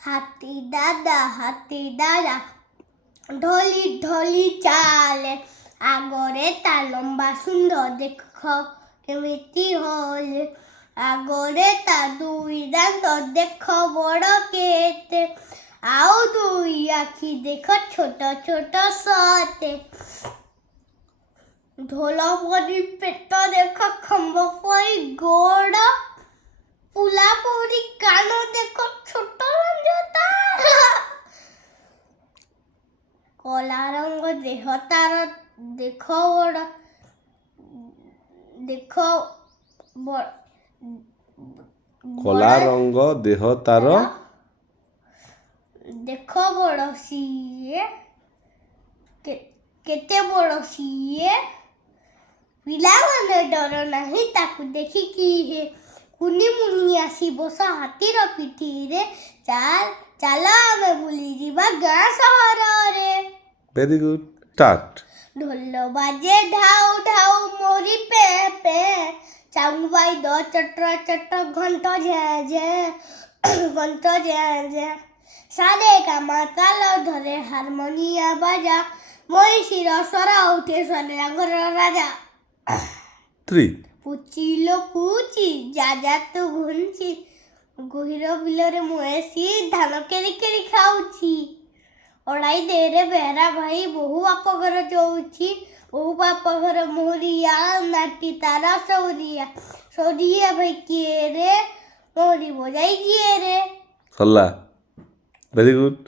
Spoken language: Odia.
ହାତୀ ଦାଦା ଢଳି ଢଳି ଚାଲେ ଆଗରେ ତା ଲମ୍ବା ସୁନ୍ଦର ଦେଖ କେମିତି ହଲେ ଆଗରେ ତା ଦୁଇ ଦାନ୍ତ ଦେଖ ବଡ଼ କେତେ ଆଉ ଦୁଇ ଆଖି ଦେଖ ଛୋଟ ଛୋଟ ସତେ ଢୋଲ ପରି ପେଟ ଦେଖ ଖମ୍ବ ପରି ଗୋଡ଼ ପୁଲା ପରି କାନ ଦେଖ ଛୋଟ ତାର କଲା ରଙ୍ଗ ଦେହ ତାର ଦେଖ ବଡ଼ କଲା ରଙ୍ଗ ଦେହ ତାର ଦେଖ ବଡ଼ ସିଏ କେତେ ବଡ଼ ସିଏ ପିଲାମାନେ ଡର ନାହିଁ ତାକୁ ଦେଖିକି ହେ କୁନି ମୁନି ଆସି ବସ ହାତୀର ପିଠିରେ ଚାଲ ଆମେ ବୁଲିଯିବା ଗାଁ ସହରରେ ଭେରି ଗୁଡ୍ ଷ୍ଟାର୍ଟ ଢୋଲ ବାଜେ ଢାଉ ଢାଉ ମୋରି ପେ ପେ ଚାଉ ବାଇଦ ଚଟ୍ର ଚଟ୍ର ଘଣ୍ଟ ଝେ ସାରେ କାମା ତାଲ ଧରେ ହାରମୋନିଆ ବାଜା ମଇଁଷିର ସ୍ୱର ଉଠେ ସ୍ୱର୍ଣ୍ଣାଗର ରାଜା 3 ପୁଚିଲୋ ପୁଚି ଯା ତୁ ଘୁଞ୍ଚି ଗହିର ବିଲରେ ମୁଏସି ଧାନ କେରି କେରି ଖାଉଛି ଅଡ଼ାଇ ଦେରେ ବେହେରା ଭାଇ ବହୁ ବାପ ଘର ଯଉଛି ବହୁ ବାପ ଘର ମୋହରିଆ ନାଟି ତାରା ସୌରିଆ ଭାଇ କିଏ ରେ ମୋହରି ବଜାଇ କିଏ ରେ ସରିଲା ଭେରି ଗୁଡ୍